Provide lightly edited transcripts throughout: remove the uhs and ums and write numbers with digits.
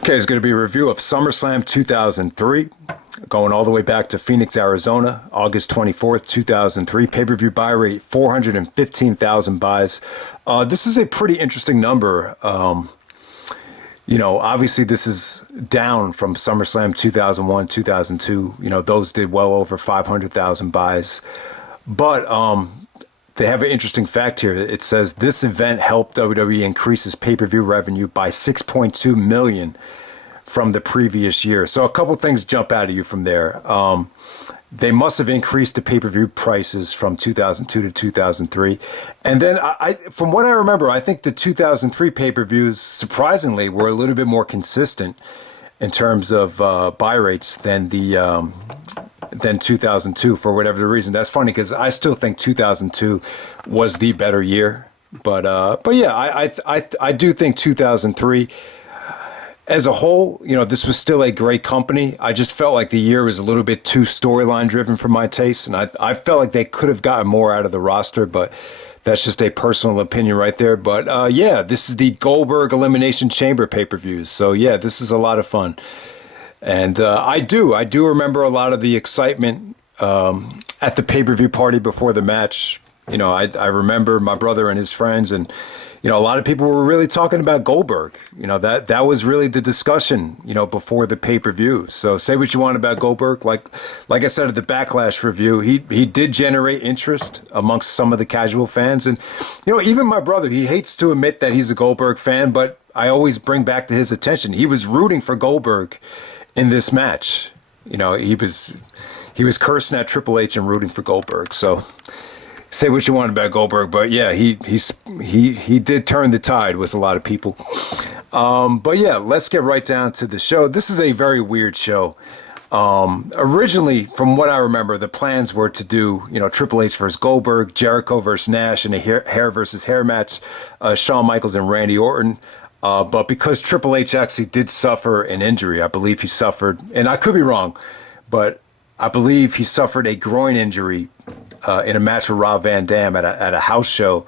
Okay, it's going to be a review of SummerSlam 2003, going all the way back to Phoenix, Arizona, August 24th, 2003. Pay-per-view buy rate, 415,000 buys. This is a pretty interesting number. Obviously this is down from SummerSlam 2001, 2002. Those did well over 500,000 buys. But they have an interesting fact here. It says this event helped WWE increase its pay-per-view revenue by $6.2 million from the previous year. So a couple things jump out at you from there. They must have increased the pay-per-view prices from 2002 to 2003. And then from what I remember, I think the 2003 pay-per-views surprisingly were a little bit more consistent in terms of buy rates than 2002 for whatever the reason. That's funny because I still think 2002 was the better year. But yeah, I do think 2003 as a whole, this was still a great company. I just felt like the year was a little bit too storyline driven for my taste. And I felt like they could have gotten more out of the roster, but that's just a personal opinion right there. But yeah, this is the Goldberg Elimination Chamber pay-per-views. So yeah, this is a lot of fun. And I do remember a lot of the excitement at the pay-per-view party before the match. I remember my brother and his friends, and a lot of people were really talking about Goldberg. That was really the discussion, before the pay-per-view. So say what you want about Goldberg. Like I said at the Backlash review, he did generate interest amongst some of the casual fans. And, even my brother, he hates to admit that he's a Goldberg fan, but I always bring back to his attention. He was rooting for Goldberg in this match. He was cursing at Triple H and rooting for Goldberg. So say what you want about Goldberg, but yeah, he did turn the tide with a lot of people. But yeah, let's get right down to the show. This is a very weird show. Originally, from what I remember, the plans were to do, Triple H versus Goldberg, Jericho versus Nash, and a hair versus hair match, Shawn Michaels and Randy Orton. But because Triple H actually did suffer an injury, I believe he suffered, and I could be wrong, but I believe he suffered a groin injury in a match with Rob Van Dam at a house show,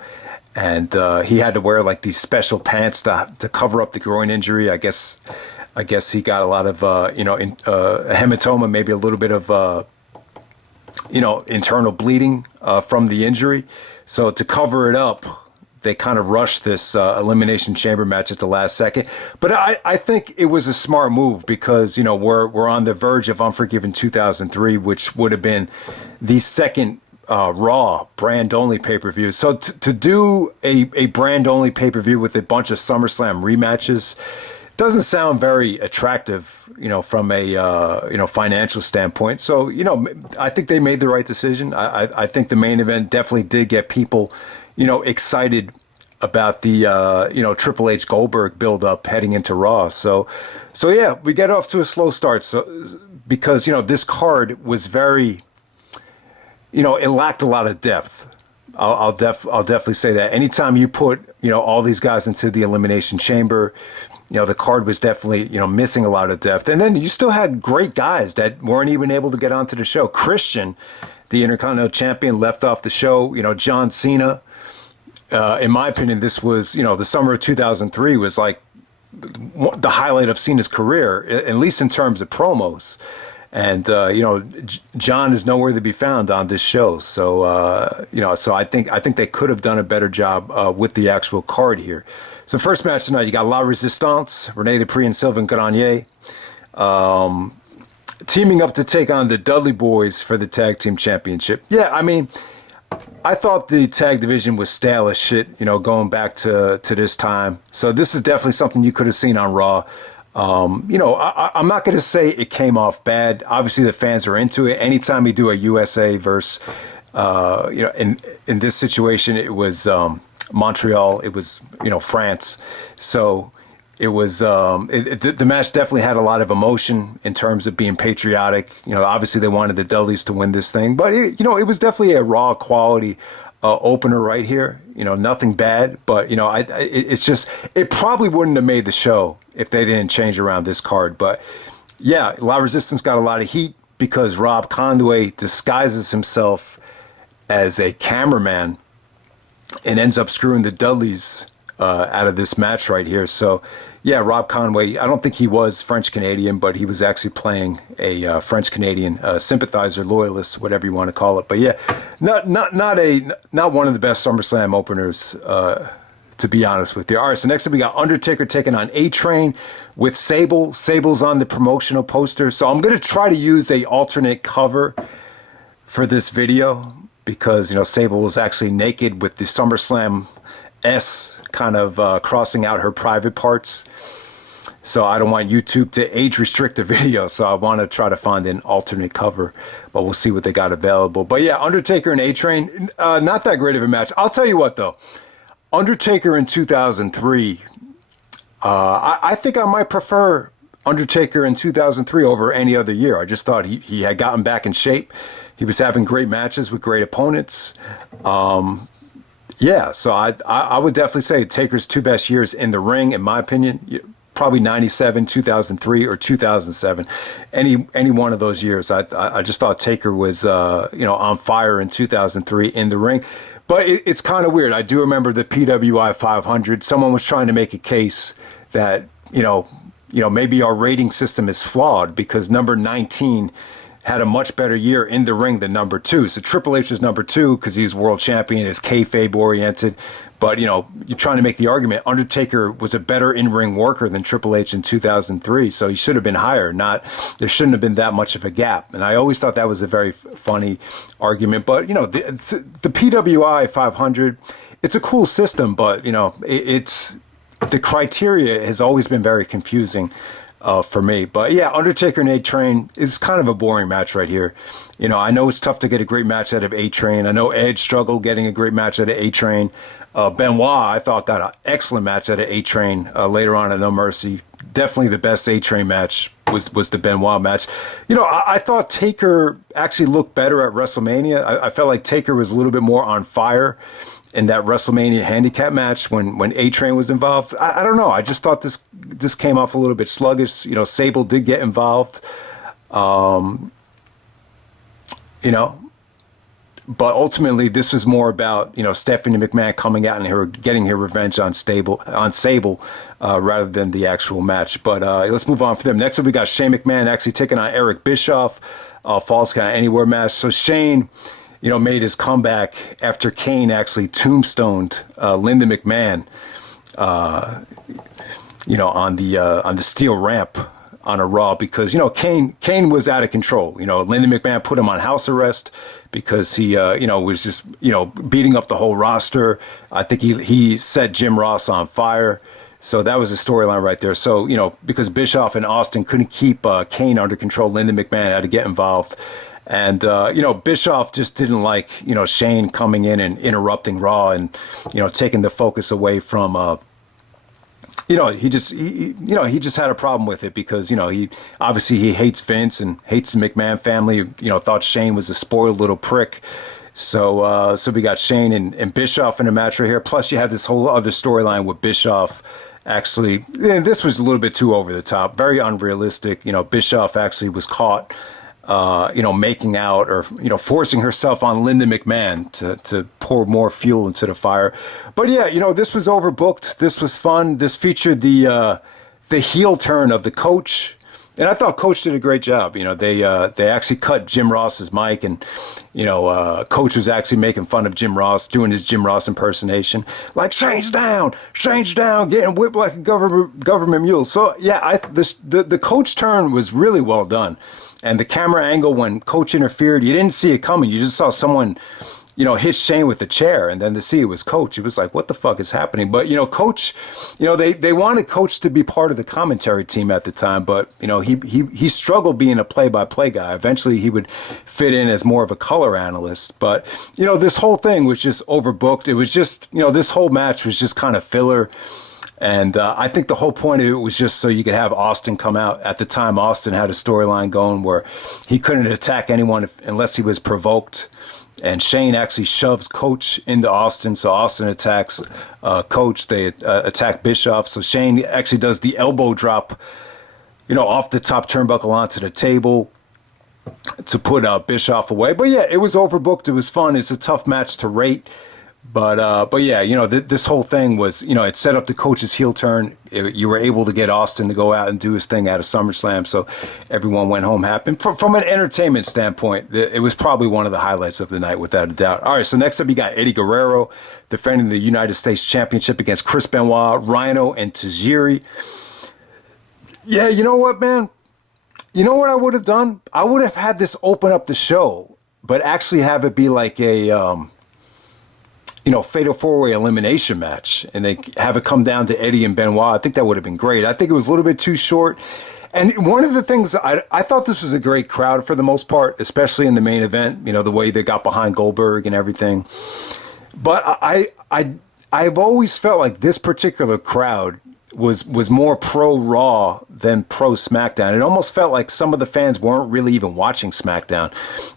and he had to wear like these special pants to cover up the groin injury. I guess he got a lot of a hematoma, maybe a little bit of internal bleeding from the injury. So to cover it up, they kind of rushed this Elimination Chamber match at the last second. But I think it was a smart move because, we're on the verge of Unforgiven 2003, which would have been the second Raw brand-only pay-per-view. So to do a brand-only pay-per-view with a bunch of SummerSlam rematches doesn't sound very attractive, from a, financial standpoint. So, I think they made the right decision. I think the main event definitely did get people excited about the, Triple H Goldberg build-up heading into Raw. So yeah, we get off to a slow start. So because, this card was very, it lacked a lot of depth. I'll definitely say that. Anytime you put, all these guys into the Elimination Chamber, the card was definitely, missing a lot of depth. And then you still had great guys that weren't even able to get onto the show. Christian, the Intercontinental Champion, left off the show. John Cena. In my opinion, this was, the summer of 2003 was like the highlight of Cena's career, at least in terms of promos. And, John is nowhere to be found on this show. So, so I think they could have done a better job with the actual card here. So first match tonight, you got La Resistance, Rene Dupree and Sylvain Grenier, teaming up to take on the Dudley Boyz for the Tag Team Championship. Yeah, I mean, I thought the tag division was stale as shit, going back to this time. So this is definitely something you could have seen on Raw. I'm not going to say it came off bad. Obviously, the fans are into it. Anytime you do a USA versus, in this situation, it was Montreal. It was, France. So it was the match definitely had a lot of emotion in terms of being patriotic. Obviously they wanted the Dudleys to win this thing, but it was definitely a Raw quality opener right here. Nothing bad, but it's just it probably wouldn't have made the show if they didn't change around this card. But yeah, La Resistance got a lot of heat because Rob Conway disguises himself as a cameraman and ends up screwing the Dudleys out of this match right here. So, yeah, Rob Conway, I don't think he was French-Canadian, but he was actually playing a French-Canadian sympathizer, loyalist, whatever you want to call it. But, yeah, not one of the best SummerSlam openers, to be honest with you. All right, so next up we got Undertaker taking on A-Train with Sable. Sable's on the promotional poster. So I'm going to try to use a alternate cover for this video because, you know, Sable was actually naked with the SummerSlam S kind of crossing out her private parts. So I don't want YouTube to age restrict the video. So I want to try to find an alternate cover, but we'll see what they got available. But yeah, Undertaker and A-Train, not that great of a match. I'll tell you what though, Undertaker in 2003, I think I might prefer Undertaker in 2003 over any other year. I just thought he had gotten back in shape. He was having great matches with great opponents. Yeah, so I would definitely say Taker's two best years in the ring, in my opinion, probably 97, 2003, or 2007. Any one of those years. I just thought Taker was on fire in 2003 in the ring. But it's kind of weird. I do remember the PWI 500. Someone was trying to make a case that maybe our rating system is flawed because number 19 had a much better year in the ring than number 2. So Triple H was number 2 because he's world champion, is kayfabe oriented. But, you're trying to make the argument Undertaker was a better in-ring worker than Triple H in 2003. So he should have been higher. There shouldn't have been that much of a gap. And I always thought that was a very funny argument. But, the PWI 500, it's a cool system, but, it's the criteria has always been very confusing. For me. But yeah, Undertaker and A-Train is kind of a boring match right here. I know it's tough to get a great match out of A-Train. I know Edge struggled getting a great match out of A-Train. Benoit, I thought, got an excellent match out of A-Train later on at No Mercy. Definitely the best A-Train match was the Benoit match. I thought Taker actually looked better at WrestleMania. I felt like Taker was a little bit more on fire in that WrestleMania handicap match when A-Train was involved. I don't know. I just thought this came off a little bit sluggish. Sable did get involved. But ultimately this was more about, Stephanie McMahon coming out and her getting her revenge on Sable rather than the actual match. But let's move on for them. Next up we got Shane McMahon actually taking on Eric Bischoff, Falls Count Anywhere match. So Shane, made his comeback after Kane actually tombstoned Linda McMahon, on the steel ramp on a Raw because, Kane was out of control. Linda McMahon put him on house arrest because he, was just, beating up the whole roster. I think he set Jim Ross on fire. So that was a storyline right there. So, because Bischoff and Austin couldn't keep Kane under control, Linda McMahon had to get involved. And, Bischoff just didn't like, Shane coming in and interrupting Raw and, taking the focus away from, he just had a problem with it because, he hates Vince and hates the McMahon family, thought Shane was a spoiled little prick. So we got Shane and Bischoff in a match right here. Plus you have this whole other storyline with Bischoff. Actually, this was a little bit too over the top, very unrealistic. Bischoff actually was caught making out or, forcing herself on Linda McMahon to pour more fuel into the fire. But yeah, this was overbooked. This was fun. This featured the heel turn of the coach. And I thought Coach did a great job. They actually cut Jim Ross's mic and, Coach was actually making fun of Jim Ross, doing his Jim Ross impersonation. Like, Shane's down, getting whipped like a government mule. So yeah, the Coach turn was really well done. And the camera angle when Coach interfered, you didn't see it coming. You just saw someone, hit Shane with a chair. And then to see it was Coach, it was like, what the fuck is happening? But, Coach, they wanted Coach to be part of the commentary team at the time. But, he struggled being a play-by-play guy. Eventually, he would fit in as more of a color analyst. But, this whole thing was just overbooked. It was just, this whole match was just kind of filler. And I think the whole point of it was just so you could have Austin come out. At the time, Austin had a storyline going where he couldn't attack anyone unless he was provoked. And Shane actually shoves Coach into Austin. So Austin attacks Coach. They attack Bischoff. So Shane actually does the elbow drop, off the top turnbuckle onto the table to put Bischoff away. But yeah, it was overbooked. It was fun. It's a tough match to rate. But yeah, this whole thing was, it set up the coach's heel turn. You were able to get Austin to go out and do his thing out of SummerSlam, so everyone went home happy. From an entertainment standpoint, it was probably one of the highlights of the night, without a doubt. All right, so next up, you got Eddie Guerrero defending the United States Championship against Chris Benoit, Rhyno, and Tajiri. Yeah, you know what, man? You know what I would have done? I would have had this open up the show, but actually have it be like a fatal four-way elimination match, and they have it come down to Eddie and Benoit. I think that would have been great. I think it was a little bit too short. And one of the things, I thought this was a great crowd for the most part, especially in the main event, the way they got behind Goldberg and everything. But I've always felt like this particular crowd was more pro Raw than pro SmackDown. It almost felt like some of the fans weren't really even watching SmackDown.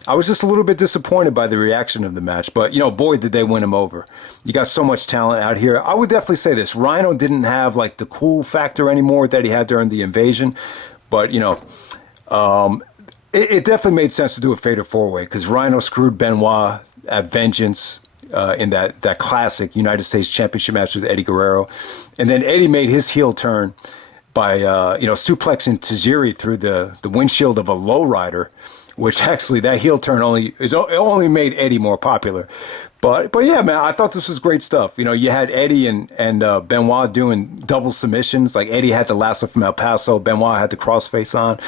I was just a little bit disappointed by the reaction of the match, but boy, did they win him over. You got so much talent out here. I would definitely say this: Rhyno didn't have like the cool factor anymore that he had during the Invasion, but it definitely made sense to do a fatal four-way because Rhyno screwed Benoit at Vengeance. In that classic United States Championship match with Eddie Guerrero. And then Eddie made his heel turn by, suplexing Tajiri through the windshield of a lowrider, which actually that heel turn only made Eddie more popular. But yeah, man, I thought this was great stuff. You had Eddie and Benoit doing double submissions. Like Eddie had the lasso from El Paso, Benoit had the crossface on,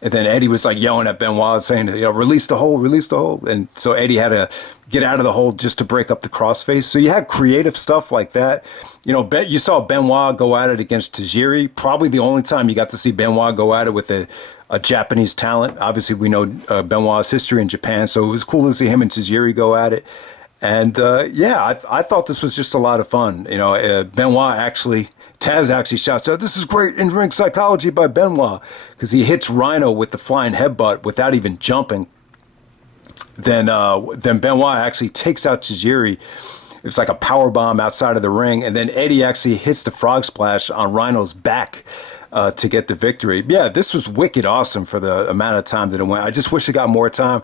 and then Eddie was like yelling at Benoit saying, release the hold, release the hold. And so Eddie had to get out of the hold just to break up the crossface. So you had creative stuff like that. You saw Benoit go at it against Tajiri. Probably the only time you got to see Benoit go at it with a Japanese talent. Obviously, we know Benoit's history in Japan, so it was cool to see him and Tajiri go at it. And I thought this was just a lot of fun. Benoit Taz actually shouts out, "This is great in-ring psychology by Benoit," because he hits Rhyno with the flying headbutt without even jumping. Then Benoit actually takes out Tajiri. It's like a power bomb outside of the ring, and then Eddie actually hits the frog splash on Rhino's back to get the victory. Yeah, this was wicked awesome for the amount of time that it went. I just wish it got more time.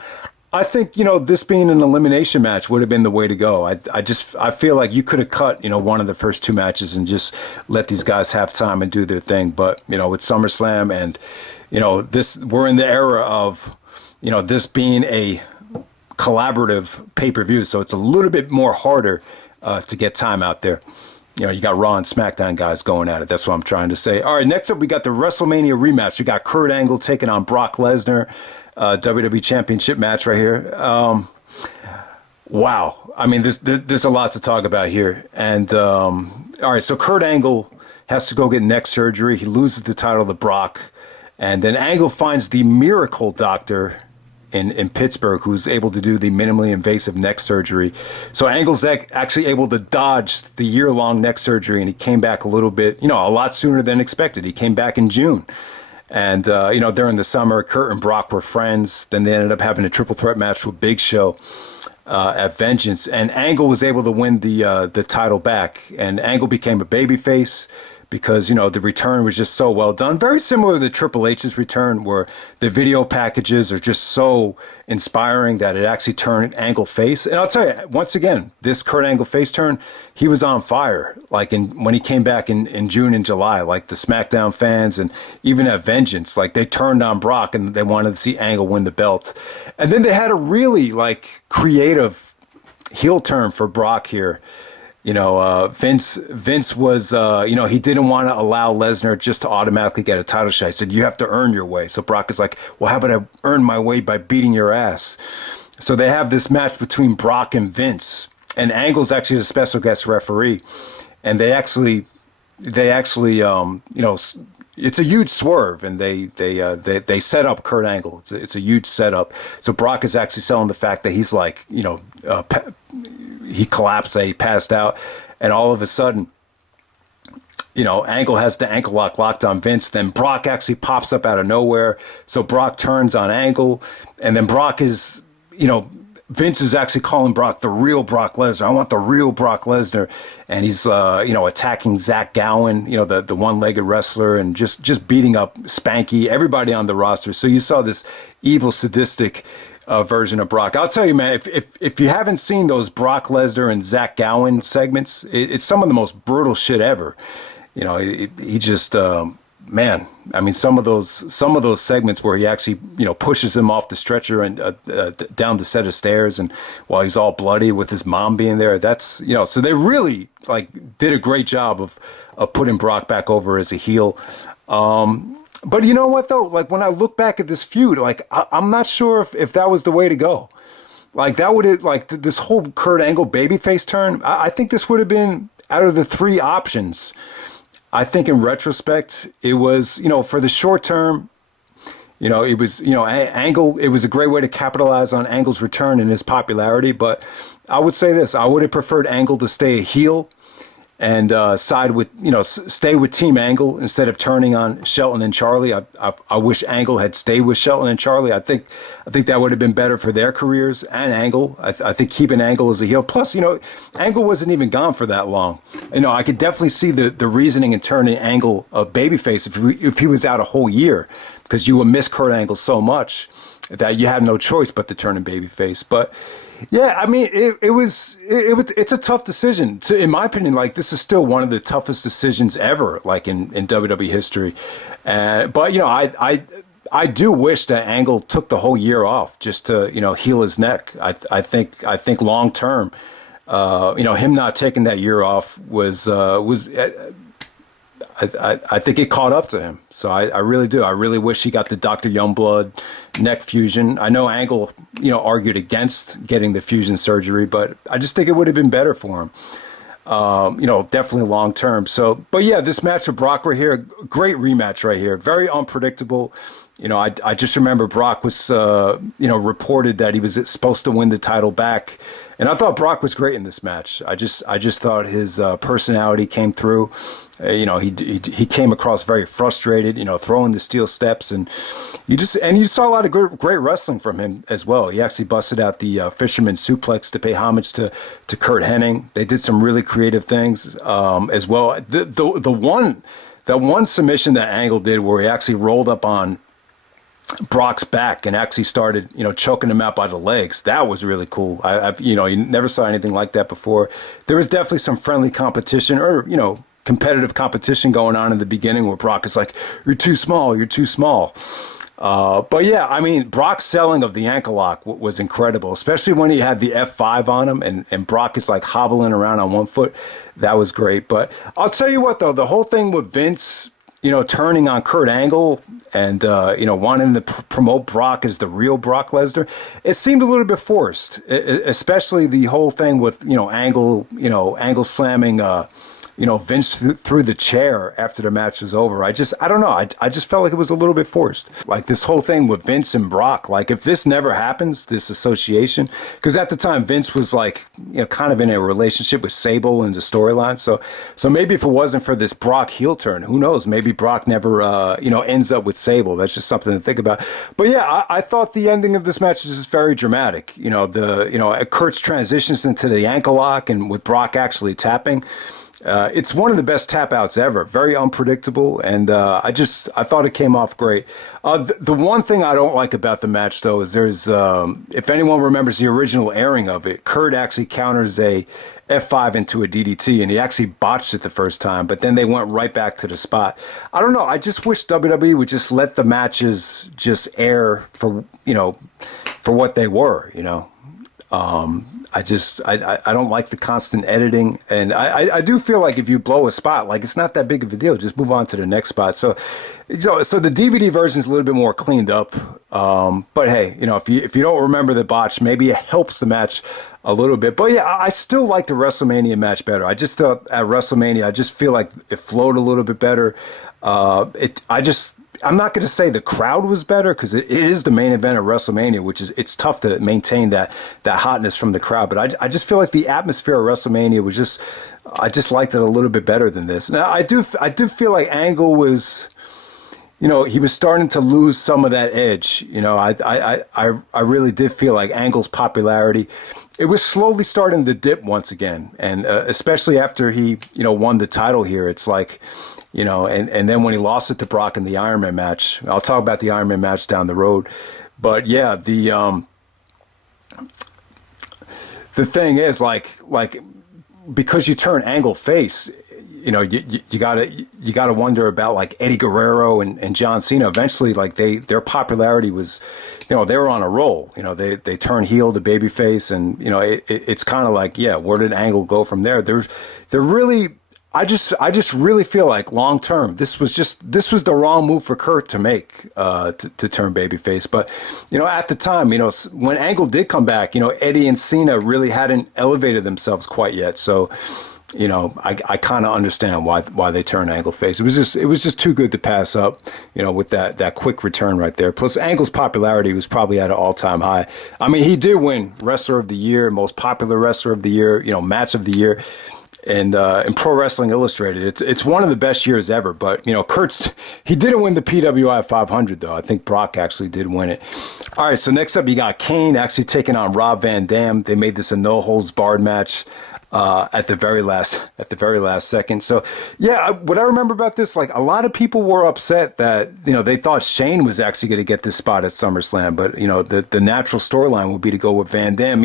I think, this being an elimination match would have been the way to go. I feel like you could have cut, one of the first two matches and just let these guys have time and do their thing. But, with SummerSlam and, we're in the era of, this being a collaborative pay-per-view. So it's a little bit more harder to get time out there. You got Raw and SmackDown guys going at it. That's what I'm trying to say. All right, next up, we got the WrestleMania rematch. You got Kurt Angle taking on Brock Lesnar. WWE Championship match right here. Wow. I mean, there's a lot to talk about here. And, all right, so Kurt Angle has to go get neck surgery. He loses the title to Brock. And then Angle finds the miracle doctor in Pittsburgh who's able to do the minimally invasive neck surgery. So Angle's actually able to dodge the year-long neck surgery, and he came back a little bit, a lot sooner than expected. He came back in June. And, during the summer, Kurt and Brock were friends. Then they ended up having a triple threat match with Big Show at Vengeance. And Angle was able to win the title back. And Angle became a babyface because, the return was just so well done. Very similar to Triple H's return, where the video packages are just so inspiring that it actually turned Angle face. And I'll tell you, once again, this Kurt Angle face turn, he was on fire. Like when he came back in June and July, like the SmackDown fans and even at Vengeance, like they turned on Brock and they wanted to see Angle win the belt. And then they had a really creative heel turn for Brock here. Vince was, he didn't want to allow Lesnar just to automatically get a title shot. He said, you have to earn your way. So Brock is like, well, how about I earn my way by beating your ass? So they have this match between Brock and Vince, and Angle's actually a special guest referee. And they actually, it's a huge swerve, and they set up Kurt Angle. It's a huge setup. So Brock is actually selling the fact that he's he collapsed, he passed out, and all of a sudden, Angle has the ankle lock locked on Vince. Then Brock actually pops up out of nowhere. So Brock turns on Angle, and then Brock is, Vince is actually calling Brock the real Brock Lesnar. I want the real Brock Lesnar. And he's, attacking Zach Gowen, the one-legged wrestler, and just beating up Spanky, everybody on the roster. So you saw this evil, sadistic, version of Brock. I'll tell you, man, if you haven't seen those Brock Lesnar and Zach Gowen segments, it's some of the most brutal shit ever. You know, he just man. I mean, some of those segments where he actually, you know, pushes him off the stretcher and down the set of stairs, and while he's all bloody with his mom being there, that's, you know, so they really like did a great job of putting Brock back over as a heel. But you know what though? Like when I look back at this feud, like I'm not sure if that was the way to go. Like that would have, like this whole Kurt Angle babyface turn. I think this would have been, out of the three options, I think in retrospect, it was, you know, for the short term, you know, it was, you know, Angle, it was a great way to capitalize on Angle's return and his popularity. But I would say this, I would have preferred Angle to stay a heel and side with, you know, stay with Team Angle instead of turning on Shelton and Charlie. I wish Angle had stayed with Shelton and Charlie. I think that would have been better for their careers and Angle. I think keeping Angle as a heel. Plus, you know, Angle wasn't even gone for that long. You know, I could definitely see the reasoning in turning Angle a babyface if he was out a whole year, because you would miss Kurt Angle so much that you had no choice but to turn him babyface. But yeah, I mean, it's a tough decision. In my opinion, like this is still one of the toughest decisions ever, like in WWE history. But you know, I do wish that Angle took the whole year off just to, you know, heal his neck. I think long term, you know, him not taking that year off was. I think it caught up to him. So I really do. I really wish he got the Dr. Youngblood neck fusion. I know Angle, you know, argued against getting the fusion surgery, but I just think it would have been better for him. You know, definitely long term. So, but yeah, this match with Brock right here, great rematch right here. Very unpredictable. You know, I just remember Brock was, you know, reported that he was supposed to win the title back. And I thought Brock was great in this match. I just thought his personality came through. You know, he came across very frustrated, you know, throwing the steel steps, and you saw a lot of great wrestling from him as well. He actually busted out the fisherman suplex to pay homage to Kurt Hennig. They did some really creative things as well. The one submission that Angle did where he actually rolled up on Brock's back and actually started, you know, choking him out by the legs. That was really cool. I've you know, you never saw anything like that before. There was definitely some friendly competition, or, you know, competitive competition going on in the beginning where Brock is like, you're too small. But yeah, I mean, Brock's selling of the ankle lock was incredible, especially when he had the F5 on him and Brock is like hobbling around on one foot. That was great. But I'll tell you what, though, the whole thing with Vince, you know, turning on Kurt Angle and, you know, wanting to promote Brock as the real Brock Lesnar, it seemed a little bit forced, especially the whole thing with, you know, Angle slamming, you know, Vince through the chair after the match was over. I don't know. I just felt like it was a little bit forced. Like this whole thing with Vince and Brock, like if this never happens, this association, because at the time Vince was like, you know, kind of in a relationship with Sable in the storyline. So maybe if it wasn't for this Brock heel turn, who knows? Maybe Brock never, you know, ends up with Sable. That's just something to think about. But yeah, I thought the ending of this match was just very dramatic. You know, Kurt's transitions into the ankle lock and with Brock actually tapping. It's one of the best tap outs ever. Very unpredictable, and I thought it came off great. The one thing I don't like about the match, though, is there's if anyone remembers the original airing of it, Kurt actually counters a F5 into a DDT, and he actually botched it the first time, but then they went right back to the spot. I don't know. I just wish WWE would just let the matches just air for, you know, for what they were, you know. I don't like the constant editing, and I do feel like if you blow a spot, like it's not that big of a deal. Just move on to the next spot. So the DVD version is a little bit more cleaned up. But hey, you know, if you don't remember the botch, maybe it helps the match a little bit. But yeah, I still like the WrestleMania match better. I just thought at WrestleMania, I just feel like it flowed a little bit better. I'm not going to say the crowd was better because it is the main event of WrestleMania, which is, it's tough to maintain that hotness from the crowd. But I just feel like the atmosphere of WrestleMania was just, I just liked it a little bit better than this. Now I do feel like Angle was, you know, he was starting to lose some of that edge. You know, I really did feel like Angle's popularity, it was slowly starting to dip once again. And especially after he, you know, won the title here, it's like, you know, and then when he lost it to Brock in the Iron Man match, I'll talk about the Iron Man match down the road. But yeah, the thing is, because you turn angle face, you gotta wonder about like Eddie Guerrero and John Cena. Eventually, like their popularity was, they were on a roll. They turn heel to babyface, and it's kind of like, yeah, where did Angle go from there? They're really. I just really feel like long term, this was the wrong move for Kurt to make, to turn babyface. But, at the time, when Angle did come back, Eddie and Cena really hadn't elevated themselves quite yet. So, I kind of understand why they turned Angle face. It was just too good to pass up, with that quick return right there. Plus, Angle's popularity was probably at an all-time high. I mean, he did win Wrestler of the Year, Most Popular Wrestler of the Year, Match of the Year. And in Pro Wrestling Illustrated, it's one of the best years ever. But he didn't win the PWI 500 though. I think Brock actually did win it. All right, so next up you got Kane actually taking on Rob Van Dam. They made this a no holds barred match at the very last second. So yeah, what I remember about this, like a lot of people were upset that they thought Shane was actually going to get this spot at SummerSlam, but the natural storyline would be to go with Van Dam.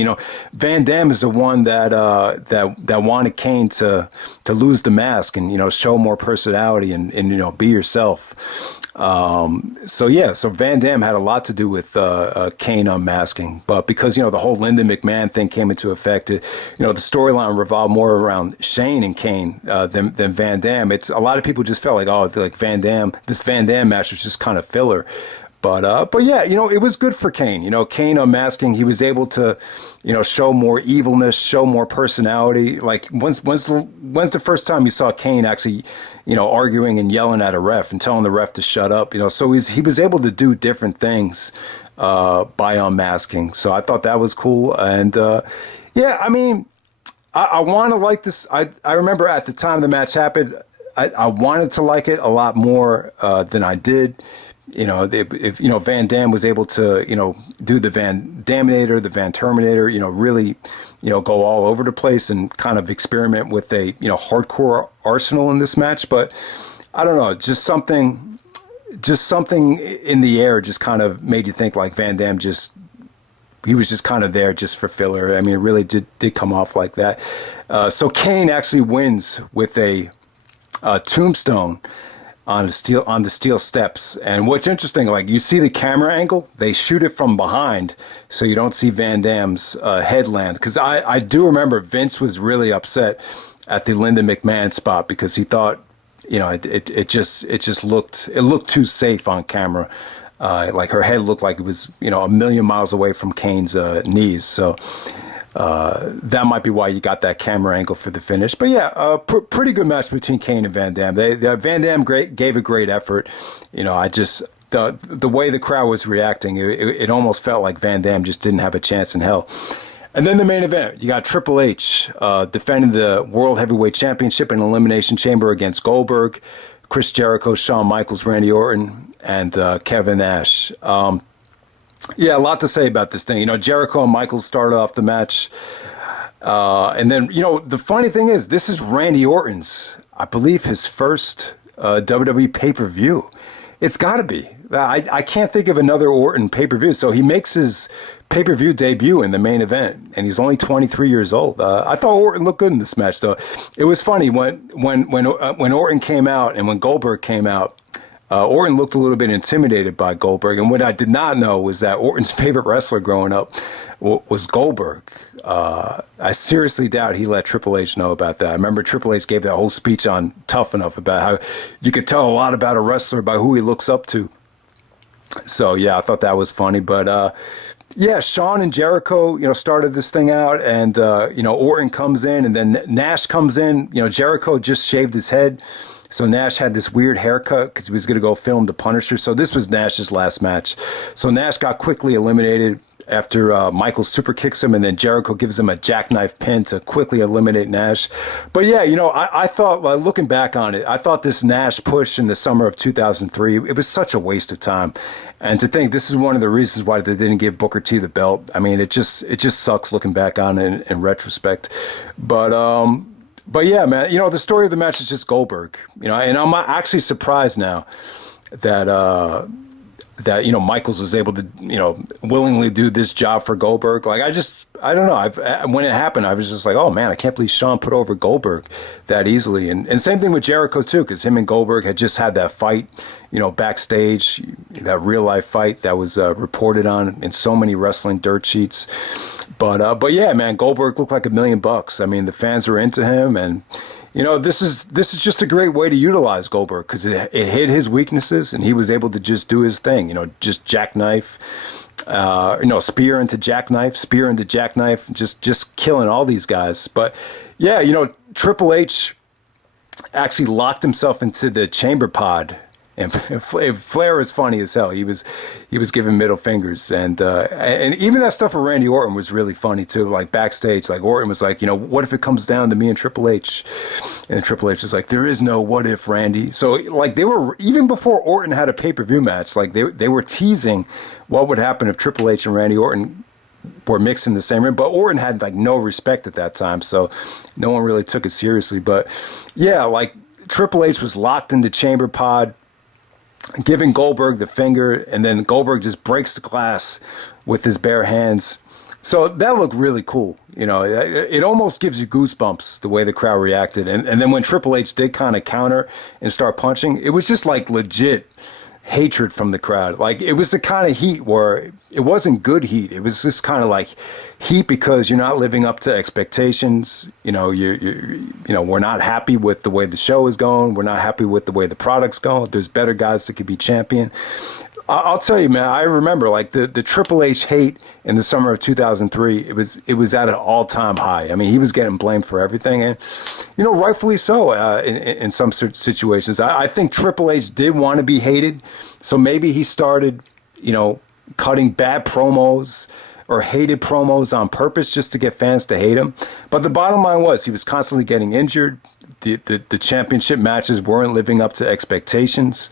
Van Dam is the one that wanted Kane to lose the mask and show more personality and be yourself. So Van Dam had a lot to do with Kane unmasking, but because the whole Linda McMahon thing came into effect, the storyline revolved more around Shane and Kane than Van Dam. It's a lot of people just felt like, this Van Dam match was just kind of filler. But yeah, it was good for Kane. Kane unmasking, he was able to, show more evilness, show more personality. Like when's the first time you saw Kane actually, arguing and yelling at a ref and telling the ref to shut up? So he was able to do different things by unmasking. So I thought that was cool. And yeah, I mean, I want to like this. I remember at the time the match happened, I wanted to like it a lot more than I did. If Van Dam was able to do the Van Daminator, the Van Terminator, really go all over the place and kind of experiment with a hardcore arsenal in this match. But I don't know, just something in the air just kind of made you think like Van Dam he was just kind of there just for filler. I mean, it really did come off like that. So Kane actually wins with a tombstone on the steel steps. And what's interesting, like you see the camera angle, they shoot it from behind, so you don't see Van Dam's headland. Because I do remember Vince was really upset at the Linda McMahon spot because he thought, it just looked too safe on camera. Like her head looked like it was, a million miles away from Kane's knees. So that might be why you got that camera angle for the finish. But yeah, pretty good match between Kane and Van Dam. Van Dam gave a great effort. The way the crowd was reacting, it almost felt like Van Dam just didn't have a chance in hell. And then the main event, you got Triple H defending the World Heavyweight Championship in Elimination Chamber against Goldberg, Chris Jericho, Shawn Michaels, Randy Orton, and Kevin Nash. Yeah, a lot to say about this thing. Jericho and Michaels started off the match. And then, the funny thing is, this is Randy Orton's, I believe, his first WWE pay-per-view. It's got to be. I can't think of another Orton pay-per-view. So he makes his pay-per-view debut in the main event, and he's only 23 years old. I thought Orton looked good in this match, though. It was funny when Orton came out and when Goldberg came out. Orton looked a little bit intimidated by Goldberg, and what I did not know was that Orton's favorite wrestler growing up was Goldberg. I seriously doubt he let Triple H know about that. I remember Triple H gave that whole speech on Tough Enough about how you could tell a lot about a wrestler by who he looks up to. So yeah, I thought that was funny. But yeah, Shawn and Jericho, started this thing out, and Orton comes in, and then Nash comes in. Jericho just shaved his head. So Nash had this weird haircut because he was going to go film The Punisher. So this was Nash's last match. So Nash got quickly eliminated after Michael super kicks him, and then Jericho gives him a jackknife pin to quickly eliminate Nash. But yeah, I thought, looking back on it, I thought this Nash push in the summer of 2003, it was such a waste of time. And to think this is one of the reasons why they didn't give Booker T the belt. I mean, it just sucks looking back on it in retrospect. But yeah, man, the story of the match is just Goldberg, and I'm actually surprised now that, that, you know, Michaels was able to, you know, willingly do this job for Goldberg. Like, I don't know. When it happened, I was just like, oh man, I can't believe Shawn put over Goldberg that easily. And same thing with Jericho too, because him and Goldberg had just had that fight, you know, backstage, that real life fight that was reported on in so many wrestling dirt sheets. But yeah, man, Goldberg looked like $1,000,000. I mean, the fans were into him, and you know, this is just a great way to utilize Goldberg because it hit his weaknesses, and he was able to just do his thing. You know, just jackknife, spear into jackknife, just killing all these guys. But yeah, you know, Triple H actually locked himself into the chamber pod. And Flair is funny as hell. He was giving middle fingers, and even that stuff with Randy Orton was really funny too. Like backstage, like Orton was like, you know, what if it comes down to me and Triple H? And Triple H was like, there is no what if, Randy. So like they were, even before Orton had a pay-per-view match, like they were teasing what would happen if Triple H and Randy Orton were mixed in the same ring. But Orton had like no respect at that time, so no one really took it seriously. But yeah, like Triple H was locked into chamber pod, giving Goldberg the finger, and then Goldberg just breaks the glass with his bare hands. So that looked really cool. You know, it almost gives you goosebumps the way the crowd reacted. And then when Triple H did kind of counter and start punching, it was just like legit hatred from the crowd. Like it was the kind of heat where it wasn't good heat. It was just kind of like heat because you're not living up to expectations. You know, we're not happy with the way the show is going. We're not happy with the way the product's going. There's better guys that could be champion. I'll tell you, man, I remember like the Triple H hate in the summer of 2003. It was at an all-time high. I mean, he was getting blamed for everything, and you know, rightfully so in some situations. I think Triple H did want to be hated, so maybe he started, you know, cutting bad promos or hated promos on purpose just to get fans to hate him. But the bottom line was he was constantly getting injured. The championship matches weren't living up to expectations.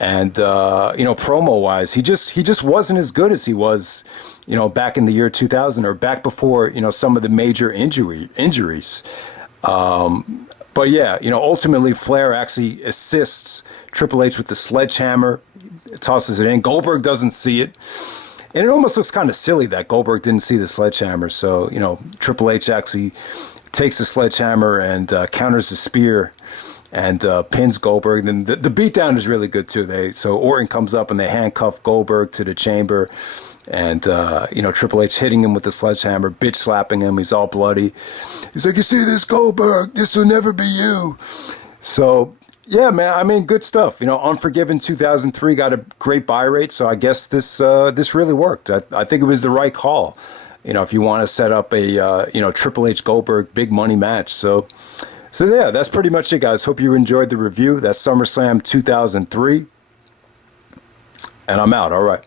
And, you know, promo-wise, he just wasn't as good as he was, you know, back in the year 2000 or back before, you know, some of the major injuries. But, yeah, you know, ultimately Flair actually assists Triple H with the sledgehammer, tosses it in. Goldberg doesn't see it. And it almost looks kind of silly that Goldberg didn't see the sledgehammer. So, you know, Triple H actually takes the sledgehammer and counters the spear and pins Goldberg. Then the beatdown is really good too. So Orton comes up and they handcuff Goldberg to the chamber, and you know, Triple H hitting him with the sledgehammer, bitch slapping him. He's all bloody. He's like, "You see this, Goldberg? This will never be you." So yeah, man. I mean, good stuff. You know, Unforgiven 2003 got a great buy rate, so I guess this really worked. I think it was the right call. You know, if you want to set up a you know, Triple H Goldberg big money match. So yeah, that's pretty much it, guys. Hope you enjoyed the review. That's SummerSlam 2003. And I'm out. All right.